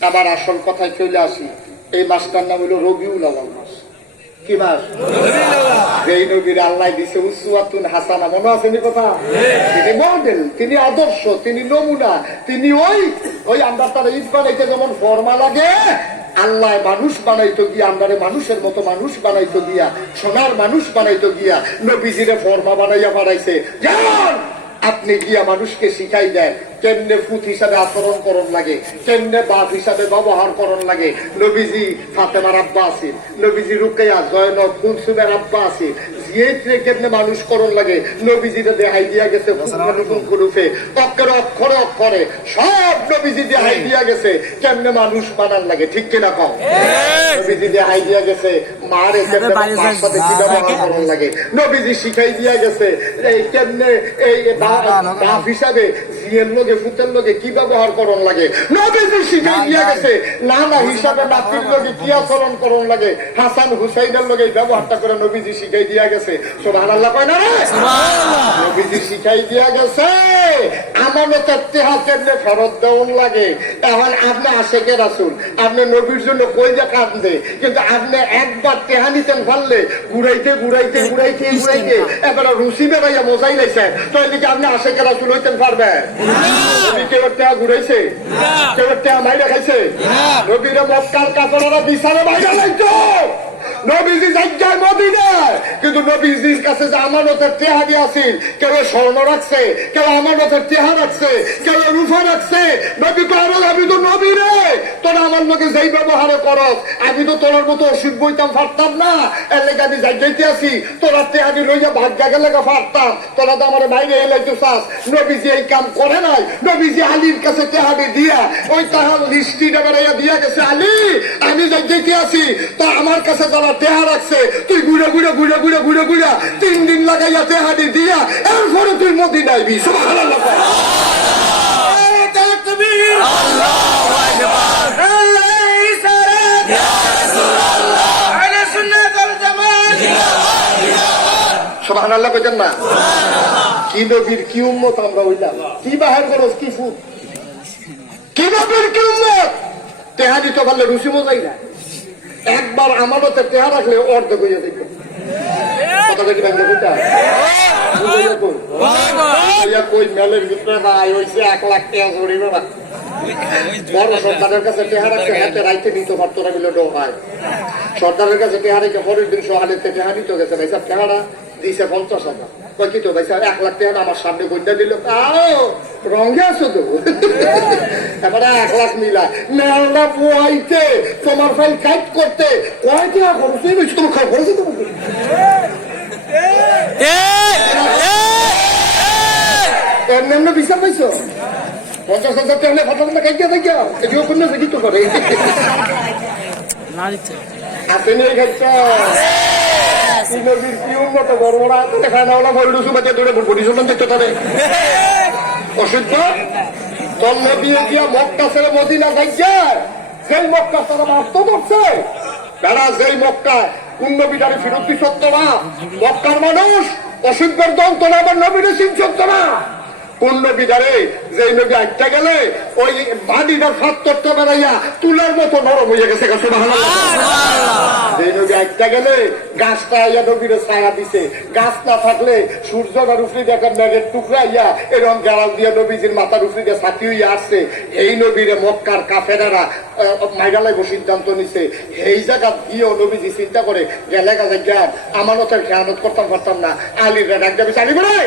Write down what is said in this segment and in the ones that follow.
আবার আসল কথায় চলে আসি, এই মাসটার নাম হলো রবিউল আউয়াল মাস। কি মাস? যেই নবীর আল্লাহ দিছে উসওয়াতুন হাসানা, মনে আছে নি কথা? তিনি মডেল, তিনি আদর্শ, তিনি নমুনা, তিনি ওই আমরা তার ঈদ বানাইতে যেমন ফরমা লাগে, আল্লাহ মানুষ বানাইতো গিয়া, আমরা মানুষের মতো মানুষ বানাইতো গিয়া, সোনার মানুষ বানাইতো গিয়া, নবীজিরে ফরমা বানাইয়া বানাইছে। যেমন আপনি গিয়া মানুষকে শিখাই দেন কেমনে ফুট হিসাবে আচরণ করণ লাগে, কেমনে বাপ হিসাবে ব্যবহার করণ লাগে। নবীজি ফাতেমার আব্বা আছে, নবীজি রুকাইয়া জয়নব কুলসুমের আব্বা আছে, কেমনে মানুষ করণ লাগে নবীজিরে দেখাই দিয়া গেছে। অক্ষরে অক্ষরে অক্ষরে সব নবীজি দেখাই দিয়া গেছে কেমনে মানুষ বানান লাগে, ঠিক কিনা কম? নবীজি দেখাই দিয়া গেছে মারে কেমনে মার সাথে কি ব্যবহার করণ লাগে, নবীজি শিখাই দিয়া গেছে এই কেমনে এই বাপ হিসাবে জিয়ের লোকে ফুতের লোকে কি ব্যবহার করণ লাগে, নবীজি শিখাই দিয়া গেছে নানা হিসাবে নাতির লোকে কি আচরণ করণ লাগে, হাসান হুসাইনের লোকে ব্যবহারটা করে নবীজি শিখাই দিয়া গেছে। সুবহানাল্লাহ কয় না রে? নবীজি শিখাই দিয়া গেছে আমানতের তেহা কেমনে ফেরত দেওয়ান লাগে। এখন আপনি আশেকে রাসূল, আপনি নবীর জন্য কই যে কাঁদবে, কিন্তু আপনি একবার তেহা নিতেন পারলে ঘুরাইতে ঘুরাইতে ঘুরাইতে ঘুরাইতে এবার রুচি বেড়াইয়া মজাই লাইছে, তো এদিকে আপনি আশেকে রাসূল হইতেন পারবেন? নবী কেউ টেহা ঘুরাইছে, কেউ টেহা মাইরা খাইছে? নবীরে মক্কার কাফেররা বিচারে মাইরা লাইতো, নবীজি যাইজায় মদিনায়, কিন্তু নবীজির কাছে যে আমানতের টেহা দিয়ে আসিল, কেউ স্বর্ণ রাখছে, কেউ আমানতের টেহা রাখছে, কেউ রূপা রাখছে। নবী কয় আমি তো নবী রে, তোরা আমার লোকে যেই ব্যবহারে করস, আমি তো তোর মতো ওষুধ বইতাম পারতাম না, এর লেগে আমি যাইতে আসি, তোরা টেহাদি লইয়া ভাগ্যা গেলে পারতাম, তোরা তো আমার বাইরে এলাইতে চাস। নবীজি এই কাম করে নাই, নবীজি আলীর কাছে টেহাদি দিয়া ওই তাহার লিস্টিটা বেড়াইয়া দিয়া গেছে, আলী আমি যাইতে আসি, তো আমার কাছে তোরা টেহা রাখছে, তুই ঘুরে ঘুরে ঘুরে ঘুরে ঘুরে ঘুরে 3 দিন লাগাইয়া টেহাদি দিয়া এরপরে তুই মদিনায় বি। সুবহানাল্লাহ। সুবহানাল্লাহ কইতেন না? কি নবীর কি উম্মত আমরা হইলাম, কি বাহির খরচ, কি ফুট, কি নবীর কি উম্মত। টেহা দিতে পারলে রুচি মজাই না, একবার আমানতের টেহা রাখলে অর্ধেক হইয়া দেখবে। কথাটা কি ব্যাংকে বুঝতে কই মেলের ভিতরে ভাই হয়েছে 1 লাখ টাকা জড়িবে না, বড় সর্দারের কাছে টেহা রাখতে হাতে রাইতে নিতে পারতো না মিলে ডোহায়, সর্দারের কাছে টেহা রেখে পরের দিন সোহালিতে টেহা নিতে গেছে, ভাই সব টেহারা দিয়েছে 50,000, কই কি তো ভাই স্যার 1 লাখ টাকা আমার সামনে গন্ডা দিল, তাও রঙে আছো তো। এবারে 1 লাখ মিলা মেলটা পোয়াইতে তোমার ফাইল কাইট করতে কয় টাকা খরচ হয়ে গেছে, তোমার খরচ হয়েছে তোমার এর নামে বিচার পাইছো 50,000 টাকা ফাটা খাইতে থাকিয়া এটিও কোন কি তো করে আপনি খাইছ নবীর কি উন্নত বড়রা খায় না ওলা বড় সুবাতে দৌড়ে পরিশোধন দেখতে পারে অসুস্থ। তোর নবী গিয়া মক্কা ছেড়ে মদিনা যাইয়া যেই মক্কা তারা মাস্ত করছে তারা, যেই মক্কা কোন নবীটারে ফিরত দিস না, মক্কার মানুষ অসুখের দন্ত না, আমার নবীরে চিনছ না। কোন নবীটারে যেই নবী আটটা গেলে ওই বাড়িটার ফাত্তরটা বেড়াইয়া তুলার মতো নরম হইয়া গেছে, যেই নবী আটটা গেলে গাছটা আইয়া নবীরে ছায়া দিছে, গাছ না থাকলে সূর্যটার উপরে দেখেন মেঘের টুকরা আইয়া এরকম গাড়াল দিয়া নবীজির মাথার উপরে দিয়ে ছাতি হইয়া আসছে। এই নবীরে মক্কার কাফেরারা মাইগালাইব সিদ্ধান্ত নিছে, এই জায়গা দিয়েও নবীজি চিন্তা করে গেলে গাছে জ্ঞান আমানতের খেয়ানত করতাম পারতাম না, আলীর ডাক দেবে চালি বলে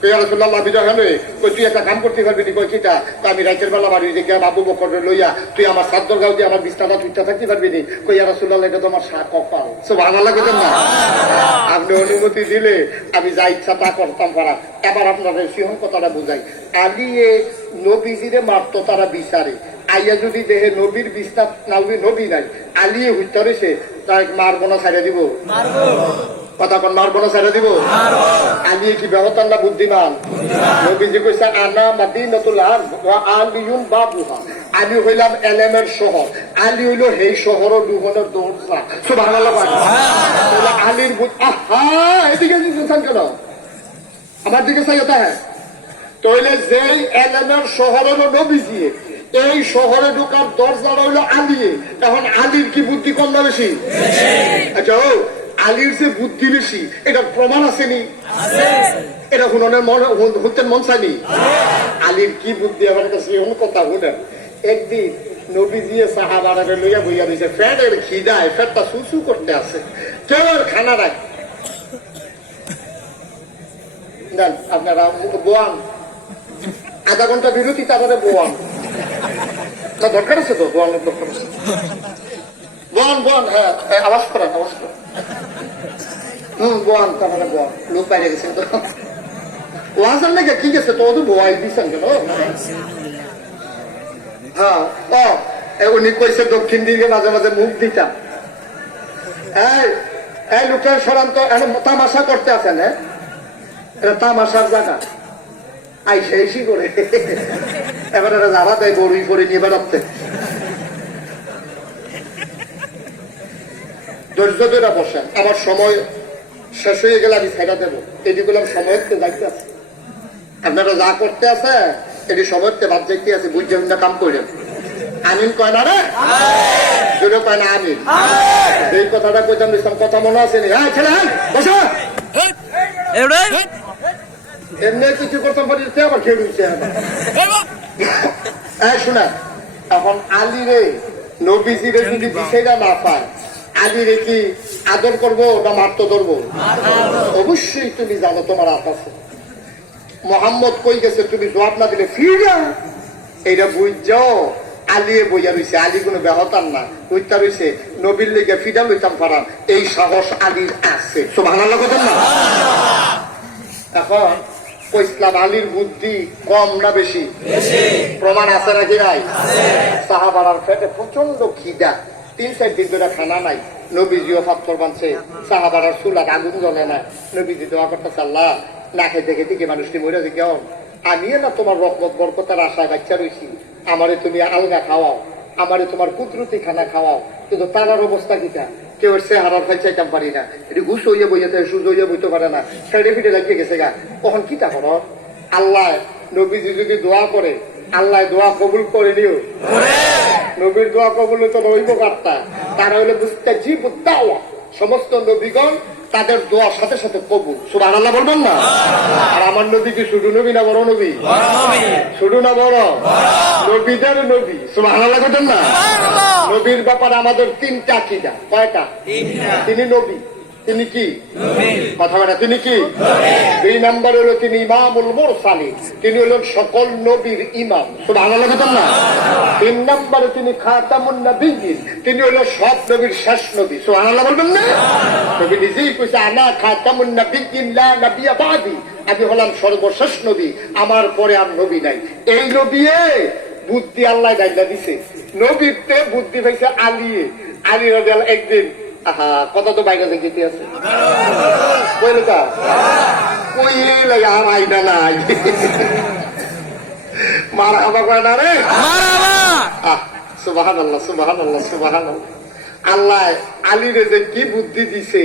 তুই একটা কাম করতে পারবি নি, কই কিটা আমি রাইতের বেলা বাড়ি গিয়ে বাবু বকর লইয়া তুই আমার সাদ্দর গাও দিয়ে আমার বিছনাটা তুইটা থাকতে পারবি নি, কই রাসূলুল্লাহ এটা তো আমার কপাল। সুবহানাল্লাহ কইতেন না? আপনি অনুমতি দিলে আমি যা ইচ্ছা তা করতাম পারা। এবার আপনাদের সিংহ কথাটা বুঝাই, আলী নবীজিরে মারতো তারা বিচারে, আইয়া যদি দেহে নবীর বিছনা নবী নাই আলিয়ে হইতে রয়েছে, তাই মারবো না ছাড়িয়ে দিব, কথা কোন মারবো না ছেড়ে দিব? আলী কি ব্যবতার না বুদ্ধিমান? নবীজি কইছে আনা মাদিনাতুল আলিয়ুন বাবুহা, আলী হইলাম এলেমের শহর, আলী হইল সেই শহরের দুহনের দরজা। সুবহানাল্লাহ। আলীর এদিকে কেন আমার দিকে চাই হতা হ্যাঁ, তাহলে যেই এলেমের শহরের নবীজি এই শহরে ঢোকার দরজাটা হইলো আলিয়ে। এখন আলীর কি বুদ্ধি কম না বেশি? আচ্ছা, ও আলীর যে বুদ্ধি বেশি এটার প্রমাণ আসেনি? এটা হুননের হতেন মন চাইনি? আলীর কি বুদ্ধি আমার কাছে এমন কথা শুনেন। একদিন নবীজি সাহাবারা লইয়া বইয়া দিয়েছে, ফ্যাটের খিদায় ফ্যাটটা সুসু করতে আছে, কেউ আর খানা নাই। দেন আপনারা বোয়ান, আধা ঘন্টা বিরতি, তারপরে বোয়ান না দরকার আছে তো, বোয়ানের দরকার আছে। বোয়ান বোয়ান, হ্যাঁ আওয়াজ করেন, আওয়াজ করেন। বোয়ান, তারপরে বোয়ান। লোক বাইরে গেছেন তো ওয়াজার লেগে কি গেছে তো, ওদের বোয়াই দিচ্ছেন কেন? হ্যাঁ, উনি কইছে দক্ষিণ দিকে মাঝে মাঝে মুখ দিতাম। এই লোকের সরান্ত তামাশা করতে আছেন, হ্যাঁ এটা তামাশার জায়গা। আই শেষই করে এবার এটা যারা দেয় গরুই করে নিয়ে বেড়াচ্ছে। ধৈর্য ধরে বসেন, আমার সময় শেষ হয়ে গেলে আমি ছেড়ে দেবো। এদিকে সময় যাইতে আছে, আপনারা যা করতে আছে এটি সময়তে বাদ যাইতে আছে, বুঝছেন না? কাম করেন। আমিন কয় না রে, যদি কয় না আমিন। এই কথাটা কইতাম দিতাম, কথা মনে আছে নি? হ্যাঁ ছেলে বসো, এমনি কিছু করতাম পারি, আবার খেয়ে দিচ্ছে। শোনা, এখন আলী রে নবীজি রে যদি বিষয়টা না পায়, আলী রে কি আদর করবো না মারতে ধরবো? অবশ্যই তুমি জানো তোমার হাত আছে। মোহাম্মদ কই গেছে তুমি জবাব না দিলে ফিরা, এইটা বুঝছো? আলিয়ে বইয়া রয়েছে, আলী কোনো ব্যহতার না, বুঝতে রয়েছে নবীর লেগে ফিডা লইতাম পারাম, এই সাহস আলীর আছে। সুবহানাল্লাহ কথা না? এখন ইসলাম আলীর বুদ্ধি কম না বেশি? প্রমাণ আছে নাকি নাই? সাহাবারার পেটে প্রচন্ড খিদা, 3-4 দিন ধরে খানা নাই। নবীজিও ফাত্তর বানছে, সাহাবারার চুলার আগুন জ্বলে না। নবীজি দোয়া করতেছে, আল্লাহ না খেতে খেতে কি মানুষটি মরে যে কেউ, আমি না তোমার রহমত বরকতের আশায় বাচ্চা রয়েছি, আমারে তুমি আলগা খাওয়াও, আমারে তোমার কুদরতি খানা খাওয়াও। কিন্তু তারার অবস্থা কিটা, কেউ চেহারার ফাই চাইতাম পারি না, এটি ঘুষ হইয়া বইয়া থাকে, সূর্য হইয়া বইতে পারে না, সাইডে ফিটে লাগিয়ে গেছে গা। তখন কিটা করো? আল্লাহ নবীজি যদি দোয়া করে, আল্লাহ দোয়া কবুল করে নিও। নবীর দোয়া কবুল তো রইব কাটটা, তারা হইলে বুঝতে জীব দাওয়া, সমস্ত নবীগণ তাদের দোয়ার সাথে সাথে কবুল। সুবহানাল্লাহ বলবেন না? আর আমার নবী কি শুধু নবী না বড় নবী? শুধু না বড় নবীদের নবী। সুবহানাল্লাহ বলবেন না? নবীর ব্যাপারে আমাদের 3টা আকীদা। কয়টা? তিনি নবী, তিনি কি কথা বলে, তিনি কি 2 নম্বর হলো তিনি ইমামুল মুরসালিন, তিনি হলেন সকল নবীর ইমাম। সুবহানাল্লাহ বলবেন না? 3 নম্বরে তিনি খাতামুন নবিয়্যিন, তিনি হলো সব নবীর শেষ নবী। সুবহানাল্লাহ বলবেন না? নবী নিজেই কইছে, আনা খাতামুন নবিয়্যিন লা নবিয়্যা বাদি, আমি হলাম সর্বশেষ নবী, আমার পরে আর নবী নাই। এই নবীয়ে বুদ্ধি আল্লাহ দাইলা দিছে, নবীতে বুদ্ধি পাইছে আলিয়ে। আলী রাদিয়াল্লাহু একদিন কথা তো বাইরে দেখতে আছে, আর আইডা নাই মারা আবার কয় না রে। সুবহানাল্লাহ সুবহানাল্লাহ সুবহানাল্লাহ। আল্লাহ আলীরে যে কি বুদ্ধি দিছে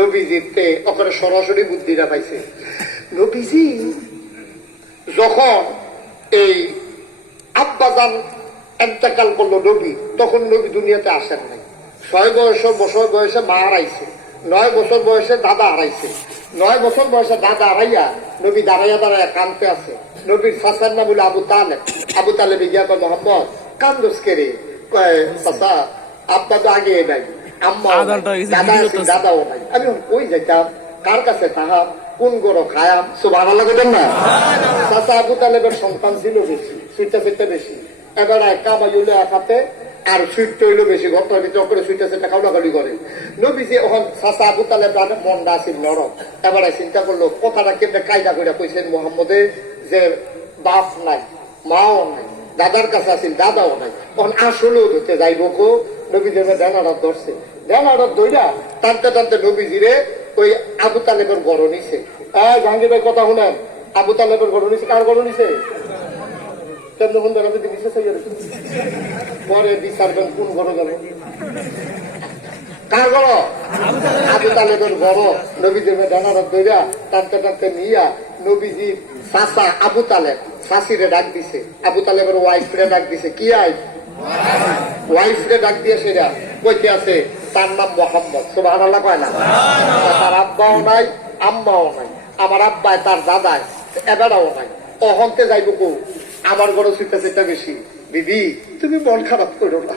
নবীজিতে, ওখানে সরাসরি বুদ্ধিটা পাইছে। নবীজি যখন এই আব্বাজান ইন্তেকাল করলো নবী, তখন নবী দুনিয়াতে আসেন নাই। 6 বছর বয়সে মা হারাইছে, 9 বছর বয়সে দাদা হারাইছে। 9 বছর বয়সে দাদা হারাইয়া নবী দাঁড়াইয়া দাঁড়াইয়া কাঁদতে আছে। নবীর চাচার নাম হলো আবু তালেব। আবু তালেব গিয়া কয়, মোহাম্মদ কান্দোস কে রে? কয়, চাচা আব্বা তো আগে নাই, আম্মা দাদাও নাই, আমি কই যাইতাম, কার কাছে তাহা, কোন গরো খায়াম? সুবহানাল্লাহ বলেন না? চাচা আবু তালেবের সন্তান ছিল বেশি, সুইটা বেশি, এবার কামাই হইলো এক হাতে, আর সুইট হইলো বেশি, ঘরটার ভিতরে করে সুইটা সেটা খাওয়াখালি করে। নবীজি ওখান চাচা আবু তালেব মনটা আছিল নরম, এবারে চিন্তা করলো কথাটা কেমনে কায়দা করে কইছেন মোহাম্মদে যে বাপ নাই, মাও নাই, দাদার কাছে আছিল, দাদাও নাই, তখন আসলেও ধরতে যাইব কো। নবীজি ডেনারত ধরছে, ডেনারত ধইরা টানতে টানতে নবীজিরে ওই আবু তালেবের গড় নিছে। জাহাঙ্গীর ভাই কথা শুনেন, আবু তালেবের গড় নিছে। কার গড় নিছে? পরে বিচারবেন কোন গড় গেল, কার গড়? আবু তালেবের গড়। নবীজি ডানারত ধইরা টানতে টানতে নিয়া নবীজির চাচা আবু তালেব শাশিরে ডাক দিছে, আবু তালেবের ওয়াইফ রে ডাক দিছে। কি ওয়াইফ রে ডাক দিয়ে সেটা কইতে আছে তার নাম মোহাম্মদ। সুবহানাল্লাহ কয় না? তার আব্বাও নাই আম্মাও নাই, আমার আব্বায় তার দাদায় এবারও নাই। অহন্তে যাইব কো আমার বড় চিন্তা বেশি। দিদি তুমি মন খারাপ করো না,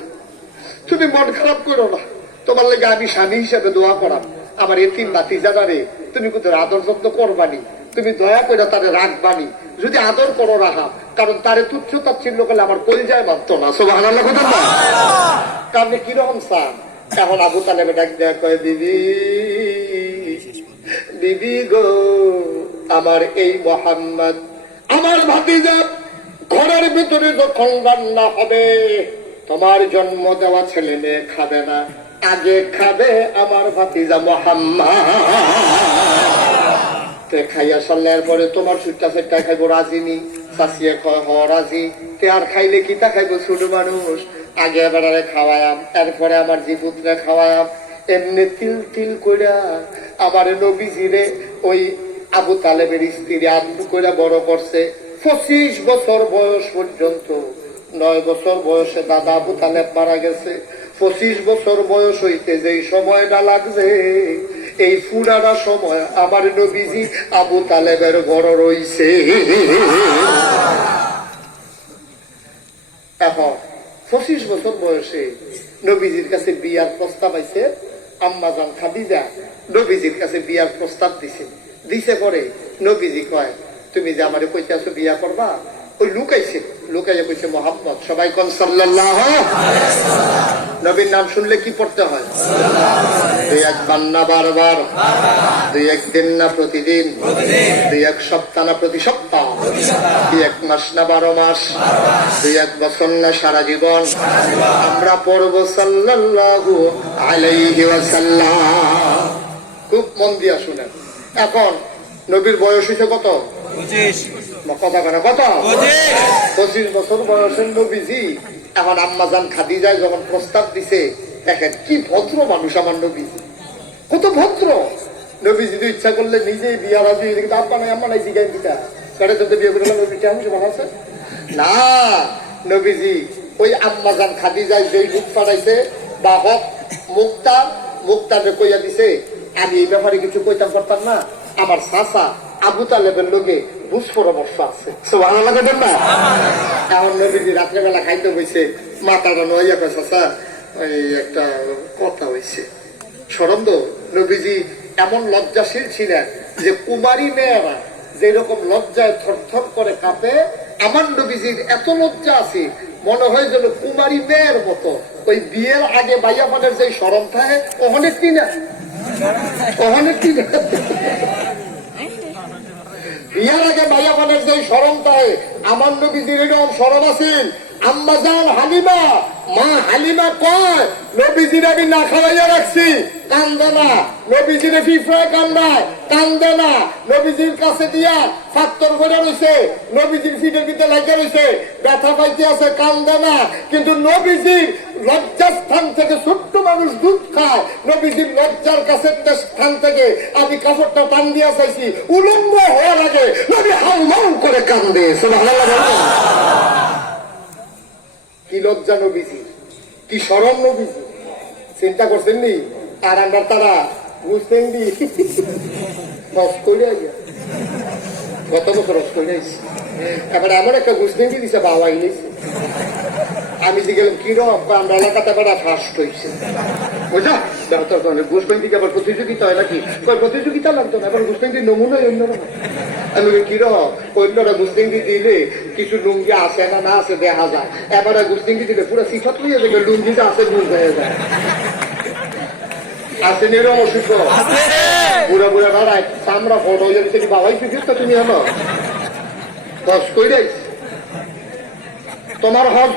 তুমি মন খারাপ করো না, তোমার লেগে আমি স্বামী হিসেবে দোয়া করাম। আমার এতিম ভাতিজারে তুমি কোথায় আদর যত্ন করবানি, তুমি দয়া করে তারে রাখবানি, যদি আদর করো রাখা, কারণ তারে তুচ্ছ তাচ্ছিল্য করলে আমার কলিজায় মানত না। সুবহানাল্লাহ কথা না? কারণ কিরকম চান? এখন আবু তালেবে ডাক দেয়া কয়, দিদি দিদি গো, আমার এই মোহাম্মদ আমার ভাতিজা ঘরের ভিতরে যখন রান্না হবে, তোমার জন্ম দেওয়া ছেলে মেয়ে খাবে না, আগে খাবে আমার ভাতিজা মোহাম্মদ। খাইয়া সাল্লার পরে তোমার ছুটটা সেটা খাইবো রাজিনি। চাষিয়ে কয় হ রাজি। তে আর খাইলে কিতা খাইবো ছোট মানুষ, আগে এবারে খাওয়ায়াম, এরপরে আমার জিপুত্রে খাওয়ায়াম। এমনি তিল তিল কইরা আমার নবীজিরে ওই আবু তালেবের স্ত্রী আদর কইরা বড় করছে। 25 বছর বয়স পর্যন্ত, 9 বছর বয়সে দাদা আবু তালেব মারা গেছে। 25 বছর বয়স হইতে যেই সময়টা লাগছে, এই পুরানা সময় আমার নবীজি আবু তালেবের বড় রইছে। এখন 25 বছর বয়সে নবীজির কাছে বিয়ার প্রস্তাব আইছে। আম্মা জান খাদিজা নবীজির কাছে বিয়ার প্রস্তাব দিছে পরে নবীজি কয়, তুমি যে আমারে কইতে আছো বিয়া করবা, ওই লুকাইছে, লুকাইয়া কইছে মোহাম্মদ। সবাই কোন সাল্লাল্লাহু আলাইহি ওয়াসাল্লাম। নবীর নাম শুনলে কি পড়তে হয়? দুই একবার না বারবার, দুই একদিন না প্রতিদিন, দুই এক সপ্তাহ না প্রতি সপ্তাহ, দুই এক মাস না 12 মাস, দুই এক বছর না সারা জীবন আমরা পড়ব সাল্লাল্লাহু আলাইহি ওয়াসাল্লাম। খুব মন দিয়া শুনেন। এখন নবীর বয়স হইছে কত? 25 বছর বয়সের নবীজি। এখন আম্মাজান খাদিজায় যখন প্রস্তাব দিছে, দেখেন কি ভদ্র মানুষ আমার নবীজি, কত ভদ্র। নবীজি তো ইচ্ছা করলে নিজেই বিয়া রাজি, কিন্তু আব্বা নাই আম্মা নাই জিগাই দিতা কারে তো বিয়ে করে নবীটা আমি মনে আছে না। নবীজি ওই আম্মাজান খাদিজায় যেই রূপ পাঠাইছে বা হক মুক্তারে কইয়া দিছে, আমি এই ব্যাপারে কিছু কইতাম করতাম না, আমার চাচা আবু তালেবের লোকে বুঝ পরামর্শ আছে। সুবহানাল্লাহ বলেন না? এখন নবীজি রাত্রেবেলা খাইতে বইছে, মাথাটা নইয়া কয়, চাচা ওই একটা কথা হইছে। সরন্দ নবীজি এমন লজ্জাশীল ছিলেন যে কুমারী মেয়েরা যেরকম লজ্জায় থরথর করে কাঁপে, আমার নবীজির এত লজ্জা আছে, মনে হয় যেন কুমারী মেয়ের মতো। ওই বিয়ের আগে বাইয়াপানের যে শরম থাকে, অনেক কিনা বিয়ার আগে বাইয়াপানের যে শরম থাকে, আমার নবীজির এরকম শরম আছেন। আম্মাজান হালিমা, মা হালিমা কয়, নবীজির আমি না খাওয়াইয়া রাখছি, কান্দে না। নবীজির ফিফড়ায় কান্দায়, কান্দে না। নবীজির কাছে দিয়া ফাত্তর করে রয়েছে, নবীজির ফিটের ভিতরে লাগিয়ে রয়েছে, ব্যথা পাইতে আছে, কান্দে না। কিন্তু নবীজির লজ্জাস্থান থেকে ছোট্ট মানুষ দুধ খায়, নবীজির লজ্জার কাছে স্থান থেকে আমি কাপড়টা টান দিয়া চাইছি, উলম্ব হওয়ার আগে নবী হাউমাউ করে কান্দে। সুবহানাল্লাহ। কি লজ্জা নবীজি, কি শরম নবীজি, চিন্তা করছেন নি? আর আমরা তারা বুঝতেন দি গত বছর রসকইছি, এবার এমন একটা বুঝতেন দি দিছে বাবাই নিয়েছে। আমি যে গেলাম কিরকম, আমরা এলাকাতে এবার ফার্স্ট হয়েছে, বুঝা বুঝবেন দিকে আবার প্রতিযোগিতা হয় নাকি? প্রতিযোগিতা লাগতো না, এবার বুঝতেন দিন নমুনাই অন্যরকম। আমি কিরকম অন্যরা গুস্তিঙ্গি দিলে কিছু লুঙ্গি আসে না না আসে দেখা যায়, এবার গুস্তিঙ্গি দিলে পুরো সিফাত লইয়া দেখবে লুঙ্গিটা আছে ভুল হয়ে যায়। আসেন এরকম অসুখ বুড়া বুড়া দাঁড়ায় চামড়া ফটো হয়ে যাচ্ছে, বাবাই শিখিস তো তুমি আমার দশ কইরাই তোমার হজ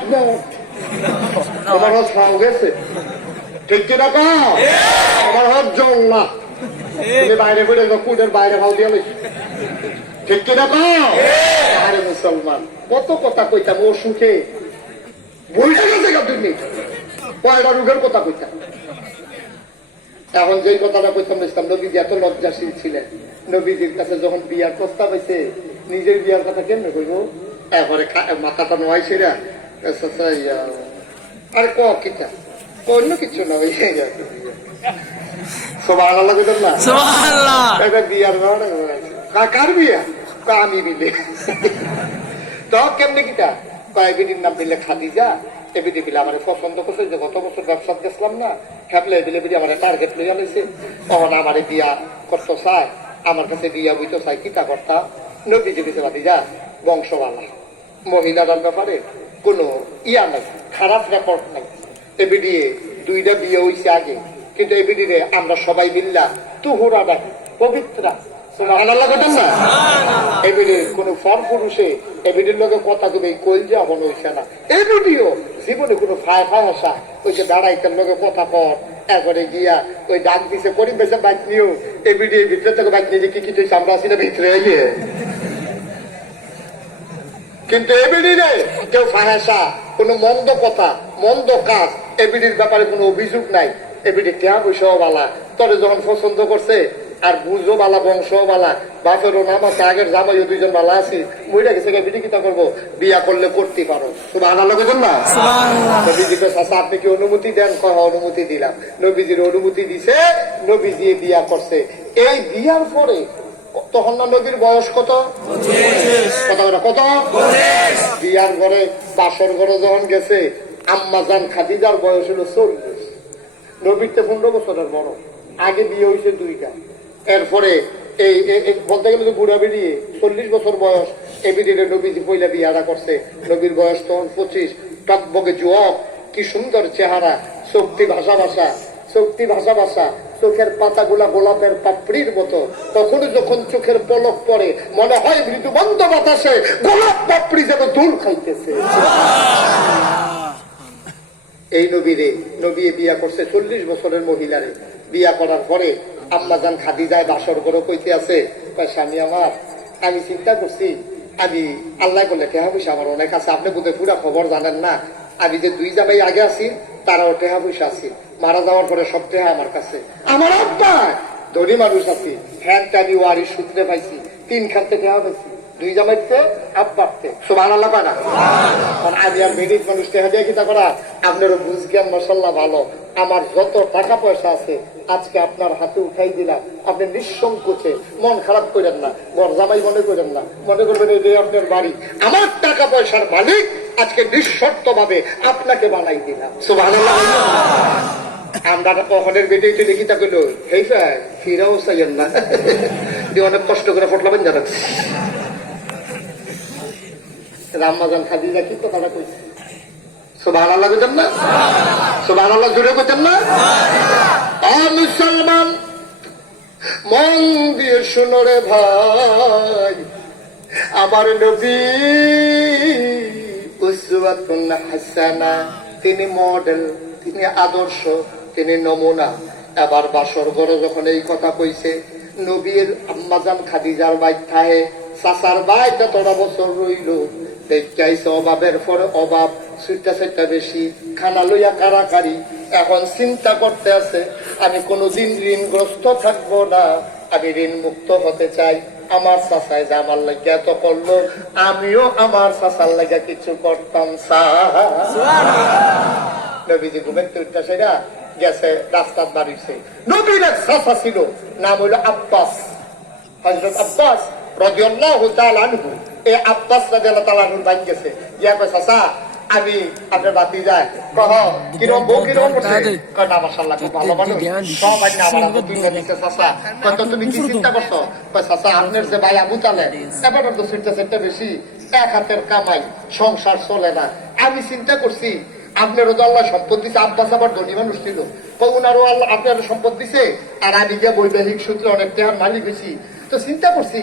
তোমার হজ খাওয়া গেছে, ঠিক কিনা কাও? তোমার হজ জল না, তুমি বাইরে করে কুটের বাইরে খাও দিয়ে ঠিক কিনা কাও? আরে মুসলমান কত কথা কইতাম ও সুখে বইটা গেছে তুমি কয়টা রোগের কথা কইতাম। এখন যেই কথাটা কইতাম ইসলাম, নবীজি এত লজ্জাশীল ছিলেন। নবীজির কাছে যখন বিয়ার প্রস্তাব হয়েছে, নিজের বিয়ার কথা কেমনে কইব? এরপরে মাথাটা নোয়াইছে না আরে কিটা অন্য কিছু না ওই সবাই আল্লাহ বেতন না বিয়ার কার বিয়া আমি বিলে তো কেমনি কিটা এবিডির নাম দিলে খাদিজা এবিডি বিলে আমার পছন্দ করছে যে গত বছর ব্যবসা গেছিলাম না খেপলে বিলে বিলে আমার টার্গেট লইয়া লইছে তখন আমার বিয়া করতে চায় আমার কাছে বিয়া বুঝতে চাই কিতা করতাম নবীজি দিতে ভাতিজা বংশবালা মহিলার ব্যাপারে কোনো ইয়া নাই খারাপ রেকর্ড নাই এবিডি দুইটা বিয়ে হইছে আগে কিন্তু এবিডিরে আমরা সবাই মিল্লা তুহুরা ডাকি পবিত্রা কোন ফর পুরুষে এবিডির লোকে কথা তুমি কইল যে এখন হইছে না এবিডিও জীবনে কোনো ফায় ফায় আসা ওই যে দাঁড়াইতের লোকে কথা কর এরপরে গিয়া ওই ডাক দিছে পরিবেশে বাইক নিয়েও এবিডি ভিতরে থেকে বাইক নিয়ে কি কিছু আমরা আসি না ভিতরে এলিয়ে কিন্তু এবিডি রে কেউ ফাহাসা কোন মন্দ কথা মন্দ কাজ এবিডির ব্যাপারে কোনো অভিযোগ নাই এবিডি কেয়া পয়সাও বালা তবে যখন পছন্দ করছে আর বুঝো বালা বংশ বালা বাপেরও নাম আছে আগের জামাই দুইজন বালা আছি মহিলা গেছে বিধি কিতা করবো বিয়া করলে করতে পারো শুধু আনা লোকের না নবীজিকে চাচা আপনি কি অনুমতি দেন কয় অনুমতি দিলাম নবীজির অনুমতি দিছে নবীজি বিয়া করছে এই বিয়ার পরে তখন না নবীর বয়স কত কত বিয়ার ঘরে বাসর ঘরে যখন গেছে আম্মাজান খাদিজার বয়স হলো 40 নবীর তো 15 বছরের বড় আগে বিয়ে হয়েছে 2টা এরপরে এই বলতে গেলে বুড়া বেরিয়ে 40 বছর বয়স এবিডিরে নবীজি পয়লা বিয়াটা করছে নবীর বয়স তখন 25 টকবকে যুবক কি সুন্দর চেহারা শক্তি ভাষা ভাষা চোখের পাতাগুলা গোলাপের পাপড়ির মতো তখনই যখন চোখের পলক পড়ে মনে হয় মৃদু বন্ধ বাতাসে গোলাপ পাপড়ি যেন দূর খাইতেছে এই নবী বিয়া করছে 40 বছরের মহিলারে বিয়া করার পরে আম্মাজান খাদিজায় বাসর ঘরে কইতে আছে স্বামী আমার আমি চিন্তা করছি আমি আল্লাহ করলে টেহা পয়সা আমার অনেক আছে আপনি বোধহয় পুরা খবর জানেন না আমি যে 2 জামাই আগে আছি তারাও টেহা পয়সা আছে মারা যাওয়ার পরে সব টেহা আমার কাছে আমার আব্বা ধনী মানুষ আছি ফ্যানটা আমি ওয়ারির সূত্রে পাইছি 3 খানতে টেহা পাইছি 2 জামাইতে আব্বাতে সুবহানাল্লাহ পানা আমি আর মেডিক মানুষ টেহা দিয়ে কিতা করা আপনারও বুঝ জ্ঞান মাশাআল্লাহ ভালো আমার যত টাকা পয়সা আছে আজকে আপনার হাতে উঠাই দিলাম আপনি নিঃসংকোচে মন খারাপ করেন না বর জামাই মনে করেন না মনে করবেন এই আপনার বাড়ি আমার টাকা পয়সার মালিক আজকে নিঃশর্ত ভাবে আপনাকে বানাই দিলাম সুবহানাল্লাহ আমরা কখনের বেটে চলে কি তা কইল এই ফিরাও চাইয়েন না অনেক কষ্ট করে ফটলাবেন জানা আম্মাজান খাদিজা কি কথাটা কইছে সুবহানাল্লাহ কইতেন না সুবহানাল্লাহ জোরে কইতেন না মুসলমান মন দিয়ে শুনো রে ভাই আমার নবী উসওয়াতুন হাসানা তিনি মডেল তিনি আদর্শ তিনি নমুনা এবার বাসর ঘরে যখন এই কথা কইছে নবীর আম্মাজান খাদিজার বাইক থাহে চাচার বাইক যতটা বছর রইল দেখাইছে অভাবের পরে অভাব সুইটা বেশি খানা লইয়া কারাকারি এখন চিন্তা করতে আছে আমি কোনোদিন ঋণগ্রস্ত থাকবো না আমি ঋণ মুক্ত হতে চাই আমার চাচায় যে আমার লাগে এত করলো আমিও আমার চাচার লাগে কিছু করতাম নবীজি ঘুমের তুইটা সেটা গেছে রাস্তার বাড়িছে নবীর এক চাচা ছিল নাম হইল আব্বাস হযরত আব্বাস রাদিয়াল্লাহু তাআলা আনহু এই আব্বাস রাদিয়াল্লাহু তাআলা আনহু বাইক গেছে ইয়া কয় চাচা আমি আপনার বাতি যায় কহ কিরকম বউ কিরকম করছে কয় না মাশাআল্লাহ খুব ভালো মানুষ সব আইনা আমার দুইটা দিতে চাচা কয় তো তুমি কি চিন্তা করছো কয় চাচা আপনার যে ভাই আবু তালেব এবার তো সুইটা বেশি এক হাতের কামাই সংসার চলে না আমি চিন্তা করছি আপনারও তো আল্লাহ সম্পদ দিছে আব্বাস আবার ধনী মানুষ ছিল ওনারও আল্লাহ আপনার সম্পদ দিছে আর আমি গিয়ে বৈবাহিক সূত্রে অনেক টাকার মালিক হয়েছি তো চিন্তা করছি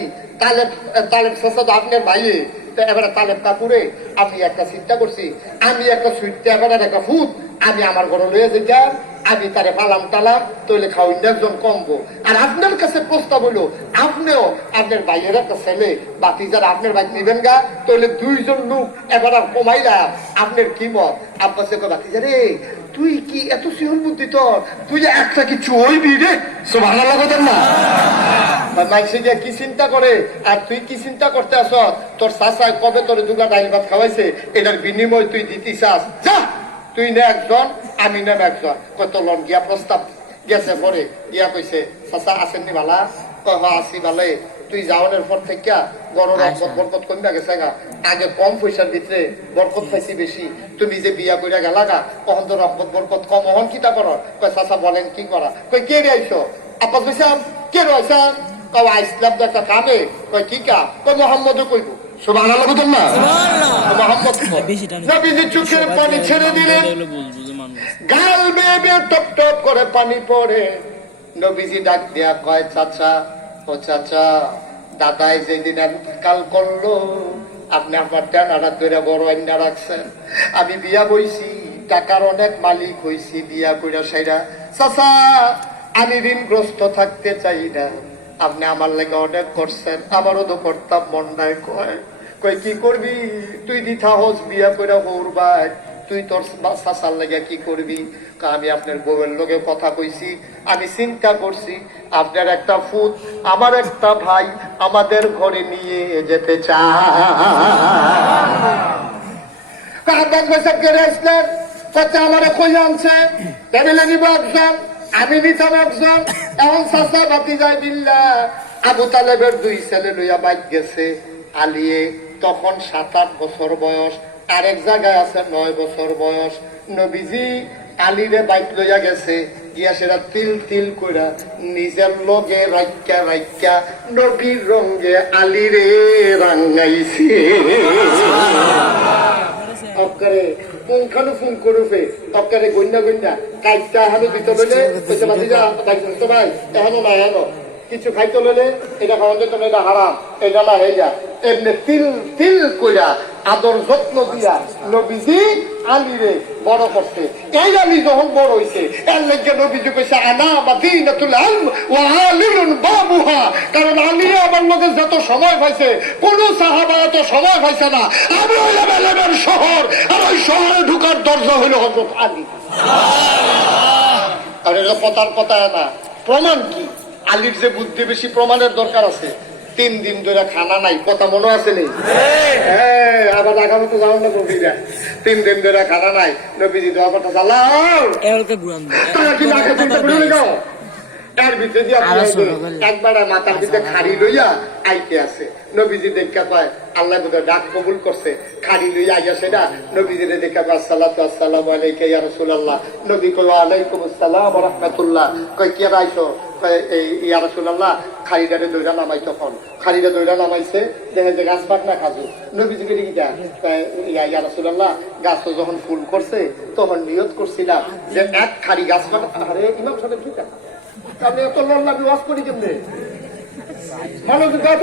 তালেব চাচা তো আপনার ভাইয়ে এবারে তালেব কাপুরে আমি একটা চিন্তা করছি আমি একটা সুইটটা এবারে একটা ফুট আমি আমার ঘরে লয়ে যেতাম আমি তারে পালাম টালাম তৈলে খাওয়াই একজন কমবো আর আপনার কাছে প্রস্তাব হইলো আপনিও আপনার ভাইয়ের একটা ছেলে বাকি যারা আপনার ভাই নিবেন গা তৈলে 2 জন লোক এবার আর কমাইলাম আপনার কি মত আপনার সে বাকি রে তুই কি এত সিহন বুদ্ধি তোর তুই একটা কিছু হইবি রে সুবহানাল্লাহ না মানুষে গিয়া কি চিন্তা করে আর তুই কি চিন্তা করতে আস? তোর চাচায় কবে তোর দুগা ডাইল ভাত খাওয়াইছে, এটার বিনিময় তুই দিতে চাস? যা, তুই না একজন, আমি নাম একজন। কত লন গিয়া প্রস্তাব গেছে পরে গিয়া কইছে, চাচা আসেননি ভালা? আসি ভালে। তুই যাওয়ানোর পর থেকে বড় রকম বরকত কমে গেছে গা। আগে কম পয়সার ভিতরে বরকত পাইছি বেশি। তুমি যে বিয়া কইরা গেলা গা, তখন তো রহমত বরকত কম। হন কিতা কর? কই চাচা বলেন কি করা? কই কে রে আইছো? আপা কইসাম কে রয়েছে? কও আইসলাম তো একটা কামে। কই কি কাম? কই মোহাম্মদও কইব। সুবহানাল্লাহ বলতেন না? মোহাম্মদ নবীজি চোখের পানি ছেড়ে দিলেন, গাল বেয়ে বেয়ে টপ টপ করে পানি পড়ে। নবীজি ডাক দিয়া কয়, চাচা, ও চাচা, দাদাই যেদিন কাল করলো, আপনি আমার ডানাটা ধরে বড় আইনা রাখছেন। আমি বিয়া বইছি, টাকার অনেক মালিক হইছি, বিয়া কইরা সাইরা। চাচা, আমি ঋণগ্রস্ত থাকতে চাই না। আপনি আমার লেগে অনেক করছেন, আমারও তো করতাম মন নাই। কয় কই কি করবি তুই? দিথা হোস বিয়া কইরা হোর ভাই, তুই তোর চাচার লেগে কি করবি? আমি আপনার বউয়ের লোকে কথা কইছি, আমি চিন্তা করছি আপনার একটা ফুট, আমার একটা ভাই আমাদের ঘরে নিয়ে যেতে চায়। আমার কই আনছে, টেবিলে নিব একজন, আমি নিতাম একজন। এখন চাচা বাতি যায় বিল্লা। আবু তালেবের 2 ছেলে লইয়া বাইক গেছে আলিয়ে, তখন 7-8 বছর বয়স। আরেক জায়গায় আছে 9 বছর বয়স। নবীজি আলিরে বাইক লইয়া গেছে, গিয়া সেটা তিল তিল কইরা নিজের লগে রাইকা রাইকা নবীর রঙে আলিরে রাঙ্গাইছে। অক্কারে কোনখানে ফোন করুফে, অক্কারে গন্যা গন্যা কাইটা হানো দিতে বলে কইছে, বাতিজা বাইক তো ভাই এখনো না, এখনো কিছু খাইতে লইলে এটা খাওয়া যেত না, এটা হারাম, এটা না হয়ে যা। এমনি তিল তিল কইরা আদর যত্ন দিয়া নবীজি আলীরে বড় করছে। এই আলী যখন বড় হইছে, এর লেগে নবীজি কইছে, আনা মাদিনাতুল ইলম ওয়া আলিমুন বাবুহা। কারণ আলী আমার লগে যত সময় পাইছে, কোন সাহাবা এত সময় পাইছে না। আমি হইলাম এলেমের শহর, আর ওই শহরে ঢুকার দরজা হইল হযরত আলী। আর এটা কথার কথা না, প্রমাণ কি? আলীর যে বুদ্ধি বেশি, প্রমাণের দরকার আছে। 3 দিন ধরে খানা নাই, কথা মনে আছে নেই? আবার আগামী তো যাও না নবীরা, 3 দিন ধরে খানা নাই। নবীজি দোয়া করতে এর ভিতরে দিয়ে একবার মাথার ভিতরে খাড়ি লইয়া আইতে আছে। নবীজি দেখা পায় আল্লাহ বোধহয় ডাক কবুল করছে, খাড়ি লইয়া আইয়া সেটা নবীজিরে দেখা পায়, আসসালাতু আসসালামু আলাইকা ইয়া রাসূলুল্লাহ। নবী কই ওয়ালাইকুম আসসালাম ওয়া রাহমাতুল্লাহ। কই কি রাইছো? এই ইয়া রাসূলুল্লাহ, খাড়িটারে দইরা নামাই। তখন খাড়িটা দইরা নামাইছে, দেখে যে গাছ পাক না খাজু। নবীজিকে দেখি যা ইয়া রাসূলুল্লাহ, গাছ যখন ফুল করছে তখন নিয়ত করছিলাম যে 1 খাড়ি গাছ পাক। আরে ইমাম সাহেব কি তা, আমি এত লড়লাম ওয়াজ করি কেমনে?